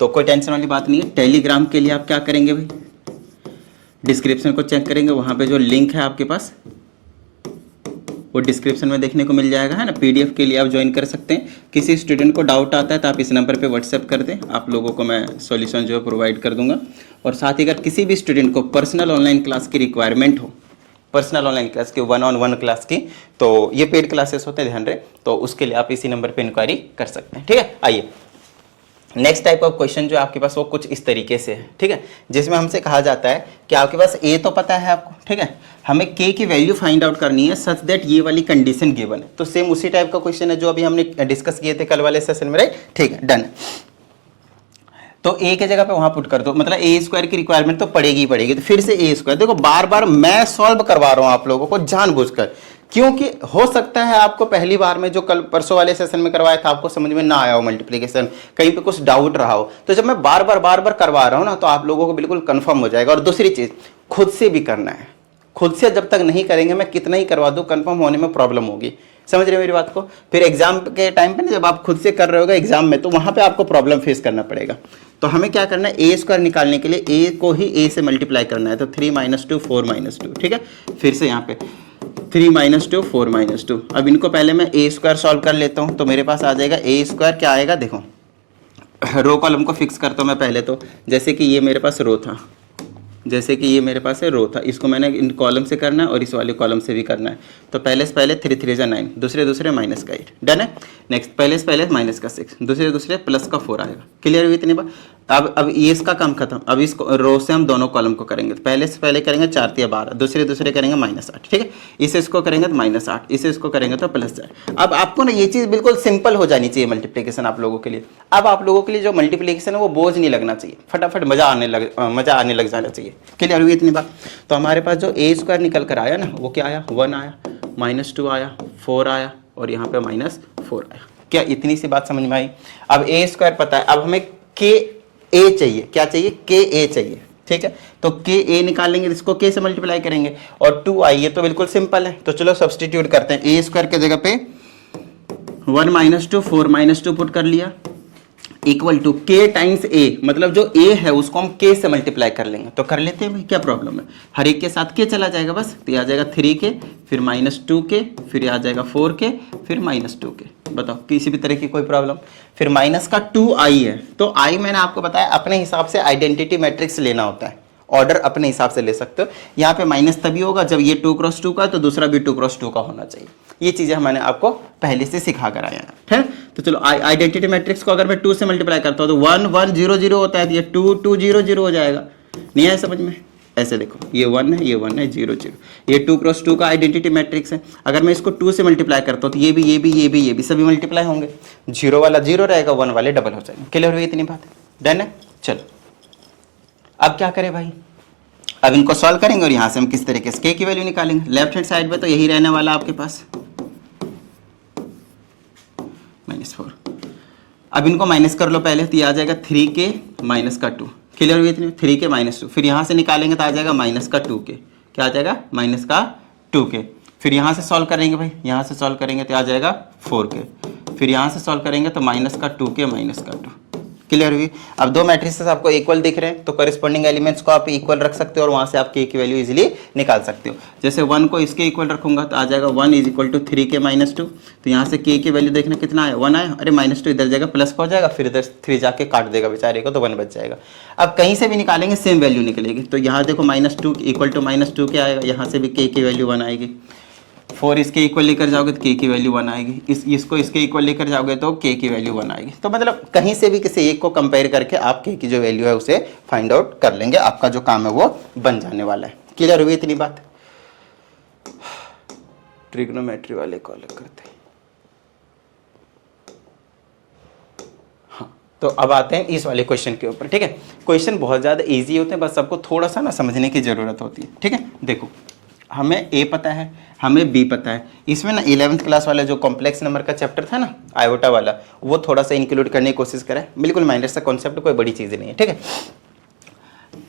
तो कोई टेंशन वाली बात नहीं है। टेलीग्राम के लिए आप क्या करेंगे भाई, डिस्क्रिप्शन को चेक करेंगे, वहाँ पे जो लिंक है आपके पास वो डिस्क्रिप्शन में देखने को मिल जाएगा, है ना। पीडीएफ के लिए आप ज्वाइन कर सकते हैं। किसी स्टूडेंट को डाउट आता है तो आप इस नंबर पे व्हाट्सएप कर दें, आप लोगों को मैं सॉल्यूशन जो है प्रोवाइड कर दूंगा। और साथ ही अगर किसी भी स्टूडेंट को पर्सनल ऑनलाइन क्लास की रिक्वायरमेंट हो, पर्सनल ऑनलाइन क्लास की 1-on-1 क्लास की, तो ये पेड क्लासेस होते हैं, ध्यान रहे, तो उसके लिए आप इसी नंबर पर इंक्वायरी कर सकते हैं, ठीक है। आइए नेक्स्ट टाइप ऑफ क्वेश्चन जो आपके पास वो कुछ इस तरीके से है, ठीक है, जिसमें हमसे कहा जाता है कि आपके पास ए तो पता है आपको, ठीक है, हमें के की वैल्यू फाइंड आउट करनी है सच दैट ये वाली कंडीशन गिवन है। तो सेम उसी टाइप का क्वेश्चन है जो अभी हमने डिस्कस किए थे कल वाले सेशन में, राइट, ठीक है, डन। तो ए के जगह पे वहां पुट कर दो, मतलब ए स्क्वायर की रिक्वायरमेंट तो पड़ेगी ही पड़ेगी। तो फिर से ए स्क्वायर, देखो बार बार मैं सॉल्व करवा रहा हूं आप लोगों को जानबूझकर, क्योंकि हो सकता है आपको पहली बार में जो कल परसों वाले सेशन में करवाया था आपको समझ में ना आया हो मल्टीप्लिकेशन, कहीं पे कुछ डाउट रहा हो। तो जब मैं बार बार करवा रहा हूं ना, तो आप लोगों को बिल्कुल कंफर्म हो जाएगा। और दूसरी चीज, खुद से भी करना है। खुद से जब तक नहीं करेंगे, मैं कितना ही करवा दूं, कंफर्म होने में प्रॉब्लम होगी। समझ रहे हो मेरी बात को। फिर एग्जाम के टाइम पे ना, जब आप खुद से कर रहे होगा एग्जाम में, तो वहां पे आपको प्रॉब्लम फेस करना पड़ेगा। तो हमें क्या करना है, ए स्क्वायर निकालने के लिए ए को ही ए से मल्टीप्लाई करना है। तो 3 - 2 4 - 2, ठीक है। फिर से यहाँ पे 3 - 2 4 - 2। अब इनको पहले मैं ए स्क्वायर सॉल्व कर लेता हूँ, तो मेरे पास आ जाएगा ए स्क्वायर क्या आएगा, देखो रो कॉलम को फिक्स करता हूँ मैं पहले। तो जैसे कि ये मेरे पास रो था, जैसे कि ये मेरे पास है रो था, इसको मैंने इन कॉलम से करना है और इस वाले कॉलम से भी करना है। तो पहले से पहले 3 3 9, दूसरे माइनस का 8, डन है। नेक्स्ट पहले से पहले माइनस का 6, दूसरे प्लस का 4 आएगा। क्लियर हुई इतनी बात। अब ये इसका काम खत्म। अब इस रो से हम दोनों कॉलम को करेंगे। तो पहले से पहले करेंगे 4 × 12, दूसरे करेंगे -8, ठीक है। इसे इसको करेंगे तो -8, इसे इसको करेंगे तो +4। अब आपको ना ये चीज़ बिल्कुल सिंपल हो जानी चाहिए मल्टीप्लिकेशन आप लोगों के लिए। अब आप लोगों के लिए जो मल्टीप्लिकेशन है वो बोझ नहीं लगना चाहिए, फटाफट मजा आने लग जाना चाहिए। क्लियर हुई इतनी बात। तो हमारे पास जो ए स्क्वायर निकल कर आया ना, वो क्या आया, 1 आया, -2 आया, 4 आया और यहाँ पे -4 आया। क्या इतनी सी बात समझ में आई। अब ए स्क्वायर पता है, अब हमें के ए चाहिए। क्या चाहिए, के ए चाहिए, ठीक है। तो के ए निकालेंगे, इसको के से मल्टीप्लाई करेंगे। और 2 आई, ये तो बिल्कुल सिंपल है। तो चलो सब्सटीट्यूट करते हैं। ए स्क्वायर के जगह पे 1 - 2 4 - 2 पुट कर लिया, इक्वल टू के टाइम्स ए, मतलब जो ए है उसको हम के से मल्टीप्लाई कर लेंगे। तो कर लेते हैं भाई, क्या प्रॉब्लम है। हर एक के साथ के चला जाएगा बस। तो ये आ जाएगा 3 के, फिर -2 के, फिर ये आ जाएगा 4 के, फिर -2 के। बताओ किसी भी तरह की कोई प्रॉब्लम। फिर माइनस का 2 आई है। तो आई मैंने आपको बताया अपने हिसाब से आइडेंटिटी मैट्रिक्स लेना होता है, ऑर्डर अपने हिसाब से ले सकते हो। यहाँ पे माइनस तभी होगा जब ये 2 × 2 का, तो दूसरा भी 2 × 2 का होना चाहिए। ये चीजें मैंने आपको पहले से सिखा कर आया है। तो चलो आइडेंटिटी मैट्रिक्स को अगर मैं 2 से मल्टीप्लाई करता हूँ तो 1 1 0 0 होता है, तो ये 2 2 0 0 हो जाएगा। नहीं आया समझ में। ऐसे देखो, ये 1 है, ये 1 है, 0 0, ये 2 × 2 का आइडेंटिटी मैट्रिक्स है। अगर मैं इसको 2 से मल्टीप्लाई करता हूँ तो ये भी सभी मल्टीप्लाई होंगे। 0 वाला 0 रहेगा, 1 वाले डबल हो जाएंगे। क्लियर हुई इतनी बात, डन है। चलो अब क्या करें भाई, अब इनको सॉल्व करेंगे और यहां से हम किस तरीके से के की वैल्यू निकालेंगे। लेफ्ट हैंड साइड में तो यही रहने वाला आपके पास -4। अब इनको माइनस कर लो पहले, तो ये आ जाएगा 3 के -2। क्लियर हुई इतनी, 3 के -2। फिर यहां से निकालेंगे तो आ जाएगा -2 के। क्या आ जाएगा, -2 के। फिर यहां से सॉल्व करेंगे भाई, यहां से सॉल्व करेंगे तो आ जाएगा 4 के। फिर यहां से सॉल्व करेंगे तो -2 के -2। क्लियर हुई। अब दो मैट्रिसेस आपको इक्वल दिख रहे हैं, तो कॉरेस्पॉन्डिंग एलिमेंट्स को आप इक्वल रख सकते हो और वहां से आप के की वैल्यू इजीली निकाल सकते हो। जैसे 1 को इसके इक्वल रखूंगा तो आ जाएगा 1 = 3 के -2। तो यहाँ से के की वैल्यू देखना कितना आया, 1 आया। अरे -2 इधर जाएगा प्लस का हो जाएगा, फिर इधर 3 जाके काट देगा बेचारे को, तो 1 बच जाएगा। अब कहीं से भी निकालेंगे सेम वैल्यू निकलेगी। तो यहाँ देखो -2 = -2 के आएगा, यहाँ से भी के की वैल्यू 1 आएगी। 4 इसके इक्वल लेकर जाओगे तो के की वैल्यू 1 आएगी, इसको इसके इक्वल लेकर जाओगे तो के की वैल्यू 1 आएगी। तो मतलब कहीं से भी किसी एक को कंपेयर करके आप के की जो वैल्यू है उसे फाइंड आउट कर लेंगे, आपका जो काम है वो बन जाने वाला है। क्लियर हुई इतनी बात। ट्रिग्नोमेट्री वाले को अलग करते हैं। हाँ, तो अब आते हैं इस वाले क्वेश्चन के ऊपर, ठीक है। क्वेश्चन बहुत ज्यादा इजी होते हैं, बस सबको थोड़ा सा ना समझने की जरूरत होती है, ठीक है। देखो हमें ए पता है, हमें बी पता है। इसमें ना 11th क्लास वाला जो कॉम्प्लेक्स नंबर का चैप्टर था ना, आयोटा वाला, वो थोड़ा सा इंक्लूड करने की कोशिश करें। बिल्कुल माइनर सा कॉन्सेप्ट, कोई बड़ी चीज़ नहीं है, ठीक है।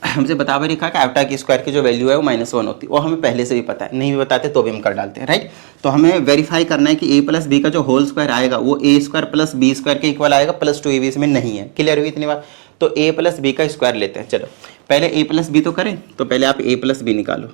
हमसे बता भी रखा कि आयोटा की स्क्वायर की जो वैल्यू है वो -1 होती है, वो हमें पहले से भी पता है। नहीं भी बताते तो भी हम कर डालते हैं, राइट। तो हमें वेरीफाई करना है कि a + b का जो होल स्क्वायर आएगा वो a² + b² के इक्वल आएगा, +2ab इसमें नहीं है। क्लियर हुई इतनी बात। तो a प्लस बी का स्क्वायर लेते हैं। चलो पहले a प्लस बी तो करें, तो पहले आप a प्लस बी निकालो।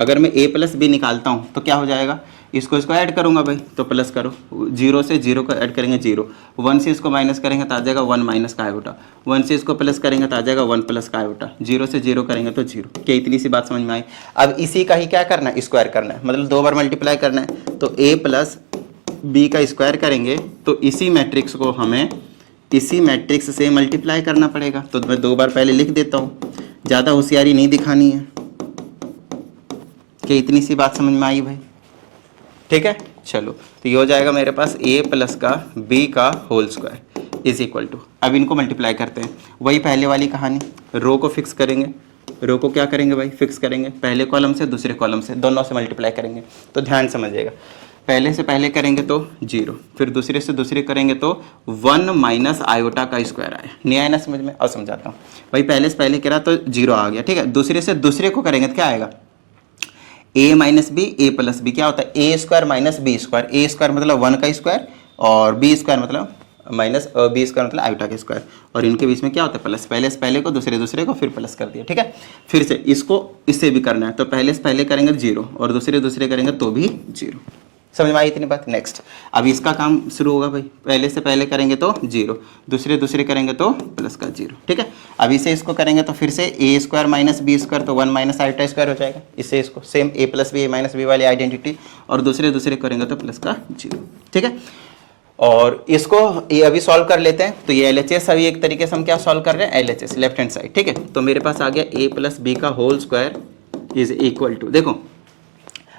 अगर मैं a प्लस बी निकालता हूँ तो क्या हो जाएगा, इसको ऐड करूंगा भाई, तो प्लस करो, 0 से 0 को ऐड करेंगे 0, 1 से इसको माइनस करेंगे तो आ जाएगा 1 माइनस का आयोटा, 1 से इसको प्लस करेंगे तो आ जाएगा 1 प्लस का आयोटा, 0 से 0 करेंगे तो 0। क्या इतनी सी बात समझ में आई? अब इसी का ही क्या करना है, स्क्वायर करना है, मतलब 2 बार मल्टीप्लाई करना है। तो a प्लस बी का स्क्वायर करेंगे तो इसी मैट्रिक्स को हमें इसी मैट्रिक्स से मल्टीप्लाई करना पड़ेगा। तो मैं 2 बार पहले लिख देता हूँ, ज़्यादा होशियारी नहीं दिखानी है। क्या इतनी सी बात समझ में आई भाई? ठीक है, चलो तो ये हो जाएगा मेरे पास a प्लस का b का whole square is equal to, अब इनको मल्टीप्लाई करते हैं, वही पहले वाली कहानी, रो को फिक्स करेंगे, रो को क्या करेंगे भाई, फिक्स करेंगे, पहले कॉलम से दूसरे कॉलम से, दोनों से मल्टीप्लाई करेंगे। तो ध्यान समझिएगा, पहले से पहले करेंगे तो 0, फिर दूसरे से दूसरे करेंगे तो 1 माइनस आयोटा का स्क्वायर आया। नहीं आया ना समझ में? अब समझाता हूँ भाई, पहले से पहले करा तो 0 आ गया, ठीक है, दूसरे से दूसरे को करेंगे तो क्या आएगा, a minus B, A plus B, क्या होता है A square minus B square, A square मतलब 1 का स्क्वायर और बी स्क्वायर मतलब माइनस बी स्क्वायर मतलब आयोटा का स्क्वायर, और इनके बीच में क्या होता है प्लस, पहले से पहले को दूसरे को फिर प्लस कर दिया। ठीक है, फिर से इसको इससे भी करना है, तो पहले से पहले करेंगे 0 और दूसरे करेंगे तो भी 0। समझ में आई इतनी बात? नेक्स्ट, अब इसका काम शुरू होगा भाई, पहले से पहले करेंगे तो 0, दूसरे करेंगे तो प्लस का 0। ठीक है, अब इसे इसको करेंगे तो फिर से A square minus B square, तो 1 माइनस आयोटा स्क्वायर हो जाएगा। इससे इसको same a plus B, A minus B वाली आइडेंटिटी, और दूसरे करेंगे तो प्लस का 0। ठीक है, और इसको ये अभी सॉल्व कर लेते हैं। तो ये LHS अभी एक तरीके से हम क्या सॉल्व कर रहे हैं, LHS लेफ्ट हैंड साइड। ठीक है, तो मेरे पास आ गया a प्लस बी का whole square is equal to, देखो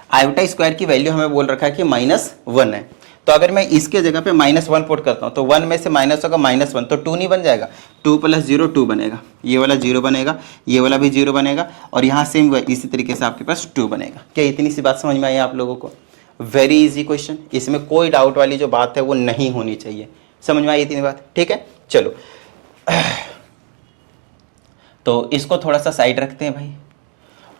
आयोटा स्क्वायर की वैल्यू हमें बोल रखा है कि -1 है, तो अगर मैं इसके जगह पे -1 पुट करता हूँ तो 1 में से माइनस होगा -1, तो 2 नहीं बन जाएगा, 2 + 0 2 बनेगा, ये वाला 0 बनेगा, ये वाला भी 0 बनेगा, और यहाँ सेम इसी तरीके से आपके पास 2 बनेगा। क्या इतनी सी बात समझ में आई आप लोगों को? वेरी इजी क्वेश्चन, इसमें कोई डाउट वाली जो बात है वो नहीं होनी चाहिए। समझ में आई इतनी बात? ठीक है, चलो तो इसको थोड़ा सा साइड रखते हैं भाई,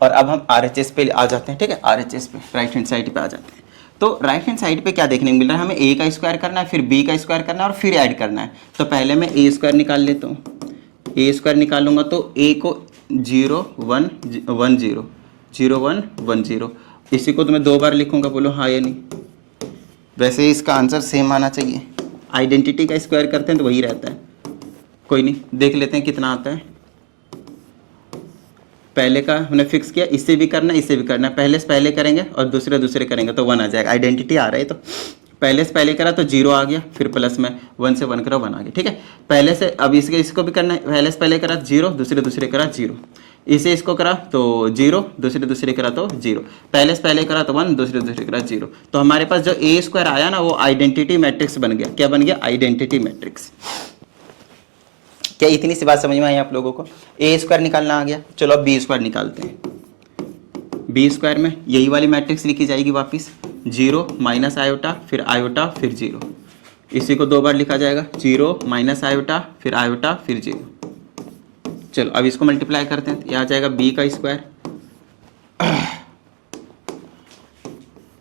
और अब हम RHS पे आ जाते हैं। ठीक है, RHS पे राइट हैंड साइड पे आ जाते हैं। तो राइट हैंड साइड पे क्या देखने को मिल रहा है, हमें a का स्क्वायर करना है, फिर b का स्क्वायर करना है, और फिर ऐड करना है। तो पहले मैं a स्क्वायर निकाल लेता हूँ, a स्क्वायर निकालूंगा तो a को 0 1 1 0 0 1 1 0, इसी को तो मैं 2 बार लिखूंगा, बोलो हाँ या नहीं? वैसे इसका आंसर सेम आना चाहिए, आइडेंटिटी का स्क्वायर करते हैं तो वही रहता है, कोई नहीं, देख लेते हैं कितना आता है। पहले का हमने फिक्स किया, इससे भी करना है, इससे भी करना है, पहले से पहले करेंगे और दूसरे करेंगे तो 1 आ जाएगा, आइडेंटिटी आ रहा है। तो पहले से पहले करा तो 0 आ गया, फिर प्लस में 1 से 1 करा 1 आ गया। ठीक है, पहले से अब इसको भी करना है, पहले से पहले करा 0, दूसरे करा 0, इसे इसको करा तो 0, दूसरे करा तो 0, पहले से पहले करा तो 1, दूसरे करा 0। तो हमारे पास जो a स्क्वायर आया ना वो आइडेंटिटी मैट्रिक्स बन गया। क्या बन गया? Identity matrix. क्या इतनी सी बात समझ में आई आप लोगों को? a स्क्वायर निकालना आ गया, चलो अब b स्क्वायर निकालते हैं। b स्क्वायर में यही वाली मैट्रिक्स लिखी जाएगी वापस, 0 माइनस आयोटा फिर 0, इसी को 2 बार लिखा जाएगा, 0 माइनस आयोटा फिर 0। चलो अब इसको मल्टीप्लाई करते हैं, ये आ जाएगा b का स्क्वायर,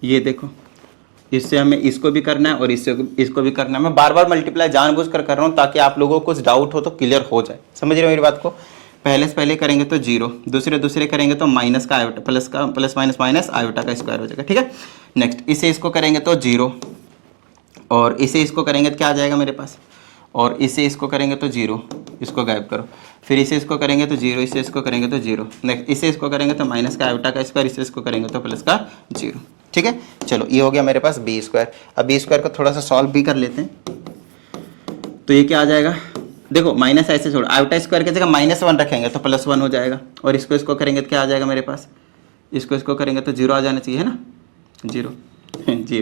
ये देखो इससे हमें इसको भी करना है और इसको भी करना है। मैं बार बार मल्टीप्लाई जानबूझकर कर रहा हूँ ताकि आप लोगों को कुछ डाउट हो तो क्लियर हो जाए। समझ रहे हो मेरी बात को? पहले से पहले करेंगे तो 0, दूसरे करेंगे तो माइनस का आयोटा, प्लस माइनस आयोटा का स्क्वायर हो जाएगा। ठीक है, नेक्स्ट इसे इसको करेंगे तो 0, और इसे इसको करेंगे तो क्या आ जाएगा मेरे पास, और इसे इसको करेंगे तो 0, इसको गायब करो, फिर इसे इसको करेंगे तो 0, इसे इसको करेंगे तो 0, नेक्स्ट इसे इसको करेंगे तो माइनस का आयोटा का स्क्वायर, इसे इसको करेंगे तो प्लस का 0। ठीक है, चलो ये हो गया मेरे पास b स्क्वायर। अब b स्क्वायर को थोड़ा सा सॉल्व भी कर लेते हैं, तो ये क्या आ जाएगा, देखो माइनस ऐसे छोड़ो, आयोटा स्क्वायर की जगह -1 रखेंगे तो +1 हो जाएगा, और इसको करेंगे तो क्या आ जाएगा मेरे पास, इसको करेंगे तो 0 आ जाना चाहिए, है ना, 0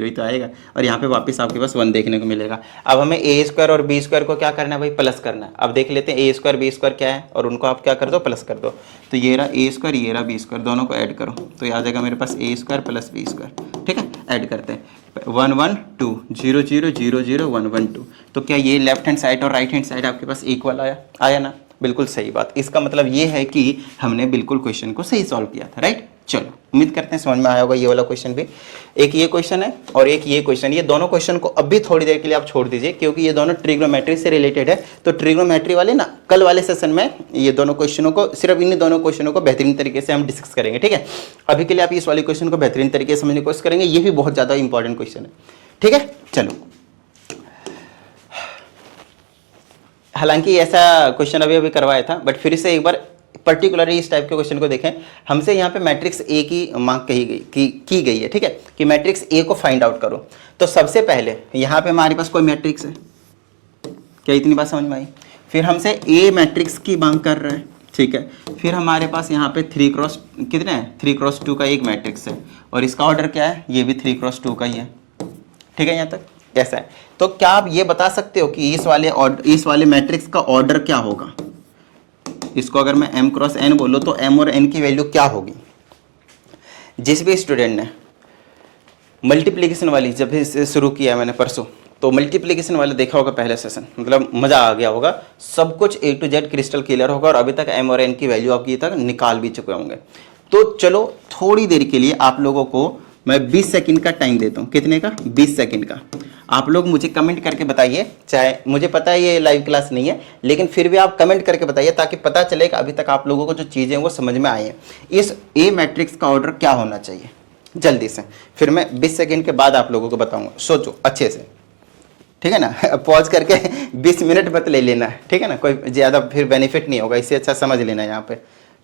ही तो आएगा, और यहाँ पे वापस आपके पास 1 देखने को मिलेगा। अब हमें a स्क्वायर और b स्क्वायर को क्या करना है भाई, प्लस करना है। अब देख लेते हैं a स्क्वायर b स्क्वायर क्या है, और उनको आप क्या कर दो, प्लस कर दो। तो ये रहा a स्क्वायर, ये रहा b स्क्वायर, दोनों को ऐड करो तो ये आ जाएगा मेरे पास a square plus b square. ठीक है, ऐड करते हैं, 1 1 2 0 0 0 0 1 1 2। तो क्या ये लेफ्ट हैंड साइड और राइट हैंड साइड आपके पास इक्वल आया ना? बिल्कुल सही बात। इसका मतलब ये है कि हमने बिल्कुल क्वेश्चन को सही सॉल्व किया था, राइट। चलो उम्मीद करते हैं समझ में आया होगा ये वाला क्वेश्चन भी। एक ये क्वेश्चन है और एक ये क्वेश्चन, ये दोनों क्वेश्चन को अभी थोड़ी देर के लिए आप छोड़ दीजिए क्योंकि ये दोनों ट्रिग्नोमेट्री से रिलेटेड है। तो ट्रिग्नोमेट्री वाले ना कल वाले सेशन में ये दोनों क्वेश्चनों को, सिर्फ इन दोनों क्वेश्चनों को बेहतरीन तरीके से हम डिस्कस करेंगे, ठीक है। अभी के लिए आप इस वाले क्वेश्चन को बेहतरीन तरीके से समझने की कोशिश करेंगे, ये भी बहुत ज़्यादा इंपॉर्टेंट क्वेश्चन है, ठीक है। चलो, हालांकि ऐसा क्वेश्चन अभी अभी करवाया था, बट फिर से एक बार पर्टिकुलरली इस टाइप के क्वेश्चन को देखें। हमसे यहाँ पे मैट्रिक्स ए की मांग की गई है, ठीक है, कि मैट्रिक्स ए को फाइंड आउट करो। तो सबसे पहले यहाँ पे हमारे पास कोई मैट्रिक्स है क्या, इतनी बात समझ में आई। फिर हमसे ए मैट्रिक्स की मांग कर रहा है, ठीक है। फिर हमारे पास यहाँ पे 3x कितने हैं, 3x2 का एक मैट्रिक्स है और इसका ऑर्डर क्या है, ये भी 3x2 का ही है, ठीक है। यहाँ तक ऐसा है। तो क्या आप ये बता सकते हो कि इस वाले मैट्रिक्स का ऑर्डर क्या होगा। इसको अगर मैं m क्रॉस n बोलूँ तो m और n की वैल्यू क्या होगी। जिस भी स्टूडेंट ने मल्टीप्लिकेशन वाली जब इसे शुरू किया मैंने परसों, तो मल्टीप्लिकेशन वाले देखा होगा पहले सेशन, मतलब मज़ा आ गया होगा, सब कुछ A to Z crystal clear होगा और अभी तक m और n की वैल्यू आपकी तक निकाल भी चुके होंगे। तो चलो थोड़ी देर के लिए आप लोगों को मैं 20 सेकंड का टाइम देता हूँ। कितने का, 20 सेकंड का। आप लोग मुझे कमेंट करके बताइए, चाहे मुझे पता है ये लाइव क्लास नहीं है, लेकिन फिर भी आप कमेंट करके बताइए ताकि पता चले कि अभी तक आप लोगों को जो चीज़ें वो समझ में आई हैं। इस ए मैट्रिक्स का ऑर्डर क्या होना चाहिए जल्दी से, फिर मैं 20 सेकंड के बाद आप लोगों को बताऊंगा। सोचो अच्छे से, ठीक है ना। पॉज करके 20 मिनट मत ले लेना, ठीक है ना, कोई ज़्यादा फिर बेनिफिट नहीं होगा, इससे अच्छा समझ लेना यहाँ पे,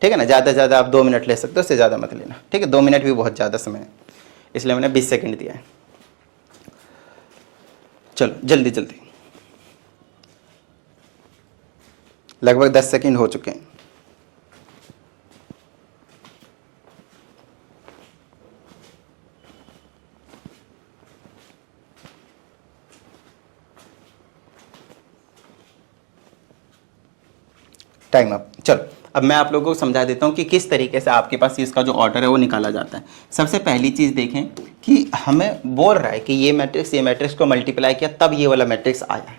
ठीक है ना। ज़्यादा से ज़्यादा आप 2 मिनट ले सकते हो, उससे ज़्यादा मत लेना, ठीक है। 2 मिनट भी बहुत ज़्यादा समय है, इसलिए मैंने 20 सेकंड दिया है। चलो जल्दी जल्दी, लगभग 10 सेकंड हो चुके हैं। Time up. चलो अब मैं आप लोगों को समझा देता हूँ कि किस तरीके से आपके पास इसका जो ऑर्डर है वो निकाला जाता है। सबसे पहली चीज़ देखें कि हमें बोल रहा है कि ये मैट्रिक्स को मल्टीप्लाई किया तब ये वाला मैट्रिक्स आया,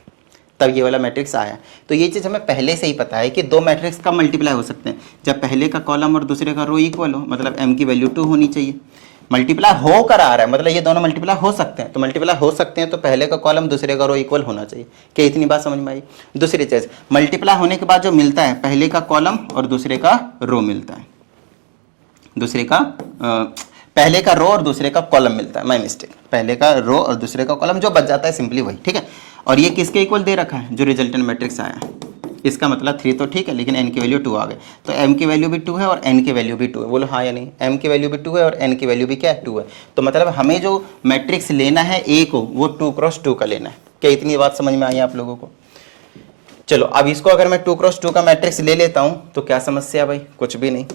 तब ये वाला मैट्रिक्स आया। तो ये चीज़ हमें पहले से ही पता है कि 2 मैट्रिक्स का मल्टीप्लाई हो सकते हैं जब पहले का कॉलम और दूसरे का रो इक्वल हो, मतलब m की वैल्यू 2 होनी चाहिए। मल्टीप्लाई होकर आ रहा है, मतलब ये दोनों मल्टीप्लाई हो सकते हैं। तो मल्टीप्लाई हो सकते हैं तो पहले का कॉलम दूसरे का रो इक्वल होना चाहिए। क्या इतनी बात समझ में आई। दूसरी चीज़, मल्टीप्लाई होने के बाद जो मिलता है, पहले का कॉलम और दूसरे का रो मिलता है, पहले का रो और दूसरे का कॉलम मिलता है, माय मिस्टेक, पहले का रो और दूसरे का कॉलम जो बच जाता है सिंपली वही, ठीक है। और ये किसके इक्वल दे रखा है, जो रिजल्टेंट मैट्रिक्स आया है। इसका मतलब 3 तो ठीक है, लेकिन n की वैल्यू 2 आ गए, तो m की वैल्यू भी 2 है और n की वैल्यू भी 2 है। बोलो हाँ या नहीं। m की वैल्यू भी 2 है और n की वैल्यू भी क्या है, 2 है। तो मतलब हमें जो मैट्रिक्स लेना है a को, वो 2x2 का लेना है। क्या इतनी बात समझ में आई आप लोगों को। चलो अब इसको अगर मैं 2x2 का मैट्रिक्स ले लेता हूँ तो क्या समस्या भाई, कुछ भी नहीं।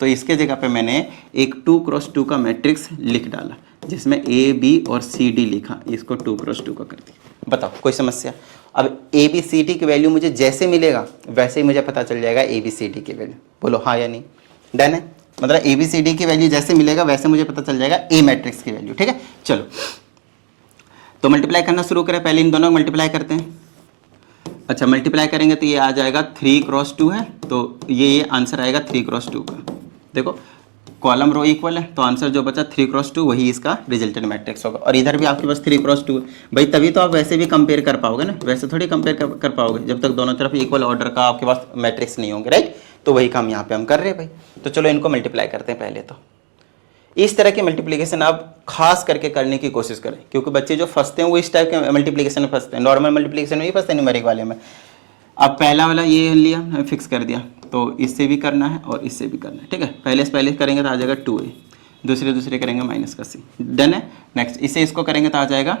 तो इसके जगह पे मैंने एक 2x2 का मैट्रिक्स लिख डाला जिसमें a b और c d लिखा, इसको 2x2 का कर दिया। बताओ कोई समस्या। अब a b c d की वैल्यू मुझे जैसे मिलेगा वैसे ही मुझे पता चल जाएगा a b c d की वैल्यू। बोलो हाँ या नहीं। डन है, मतलब a b c d की वैल्यू जैसे मिलेगा वैसे मुझे पता चल जाएगा a मैट्रिक्स की वैल्यू, ठीक है। चलो तो मल्टीप्लाई करना शुरू करें, पहले इन दोनों को मल्टीप्लाई करते हैं। अच्छा मल्टीप्लाई करेंगे तो ये आ जाएगा 3x2 है, तो ये आंसर आएगा 3x2 का। देखो कॉलम रो इक्वल है, तो आंसर जो बचा 3x2 वही इसका रिजल्टेंट मैट्रिक्स होगा। और इधर भी आपके पास 3x2 है भाई, तभी तो आप वैसे भी कंपेयर कर पाओगे ना, वैसे थोड़ी कंपेयर कर पाओगे जब तक दोनों तरफ इक्वल ऑर्डर का आपके पास मैट्रिक्स नहीं होंगे, राइट। तो वही काम यहाँ पे हम कर रहे हैं भाई। तो चलो इनको मल्टीप्लाई करते हैं पहले। तो इस तरह की मल्टीप्लिकेशन आप खास करके करने की कोशिश करें, क्योंकि बच्चे जो फंसते हैं वो इस टाइप के मल्टीप्लिकेशन में फंसते हैं, नॉर्मल मल्टीप्लिकेशन में ही फंसते हैं, न्यूमेरिक वाले में। अब पहला वाला ये लिया, फिक्स कर दिया, तो इससे भी करना है और इससे भी करना है, ठीक है। पहले से पहले करेंगे तो आ जाएगा 2a, दूसरे करेंगे माइनस का c। डन है। नेक्स्ट इससे इसको करेंगे तो आ जाएगा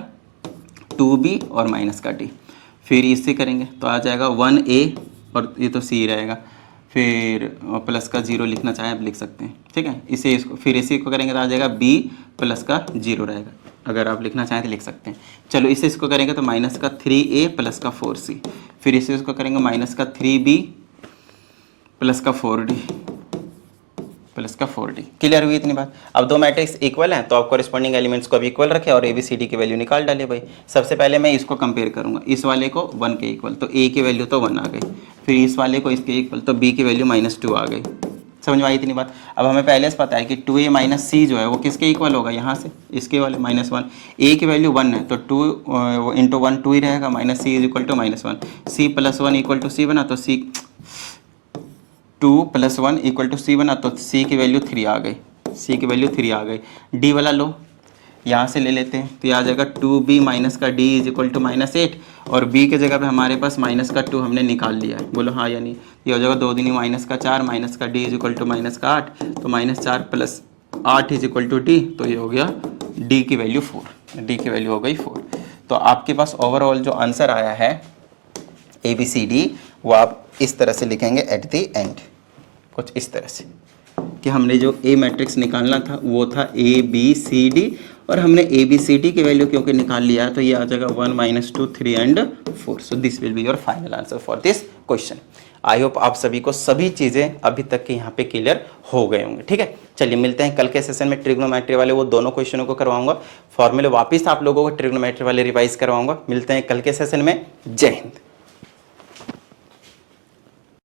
2b और माइनस का d। फिर इससे करेंगे तो आ जाएगा 1a और ये तो c रहेगा, फिर प्लस का 0 लिखना चाहें आप लिख सकते हैं, ठीक है। इसे इसको फिर इसी को करेंगे तो आ जाएगा b प्लस का 0 रहेगा, अगर आप लिखना चाहें तो लिख सकते हैं। चलो इसे इसको करेंगे तो माइनस का 3a प्लस का 4c। फिर इसे इसको करेंगे माइनस का 3b प्लस का 4d प्लस का 4d। क्लियर हुई इतनी बात। अब 2 मैट्रिक्स इक्वल हैं तो आप कॉरेस्पॉन्डिंग एलिमेंट्स को भी इक्वल रखें और a b c d की वैल्यू निकाल डाले भाई। सबसे पहले मैं इसको कंपेयर करूंगा, इस वाले को 1 के इक्वल, तो a की वैल्यू तो 1 आ गई। फिर इस वाले को इसके इक्वल, तो b की वैल्यू -2 आ गई। समझ में आई इतनी बात। अब हमें पहले से पता है कि 2a माइनस सी जो है वो किसके इक्वल होगा, यहाँ से इसके वाले -1। a की वैल्यू 1 है तो 2 इंटू 1 2 ही रहेगा, minus C is equal to -1। c plus 1 equal to C बना तो c 2 plus 1 equal to C बना तो c की वैल्यू 3 आ गई, c की वैल्यू 3 आ गई। d वाला लो, यहाँ से ले लेते हैं तो ये आ जाएगा 2b माइनस का d इज इक्वल टू -8 और b के जगह पे हमारे पास माइनस का 2 हमने निकाल लिया है, बोलो हाँ या नहीं। ये हो जाएगा 2 दूनी -4 माइनस का d इज इक्वल टू -8 तो -4 plus 8 is equal to d, तो ये हो गया d की वैल्यू 4, d की वैल्यू हो गई 4। तो आपके पास ओवरऑल जो आंसर आया है ABCD वो आप इस तरह से लिखेंगे एट द एंड, कुछ इस तरह से कि हमने जो A मैट्रिक्स निकालना था वो था ABCD और हमने ABCD की वैल्यू क्योंकि निकाल लिया है तो ये आ जाएगा 1 -2 3 and 4। So this will be your final answer for this question. I hope आप सभी को सभी चीज़ें अभी तक के यहाँ पे क्लियर हो गए होंगे। ठीक है, चलिए मिलते हैं कल के सेशन में। ट्रिग्नोमेट्री वाले वो दोनों क्वेश्चनों को करवाऊंगा, फॉर्मूले वापस आप लोगों को ट्रिग्नोमेट्री वाले रिवाइज करवाऊंगा। मिलते हैं कल के सेशन में। जय हिंद।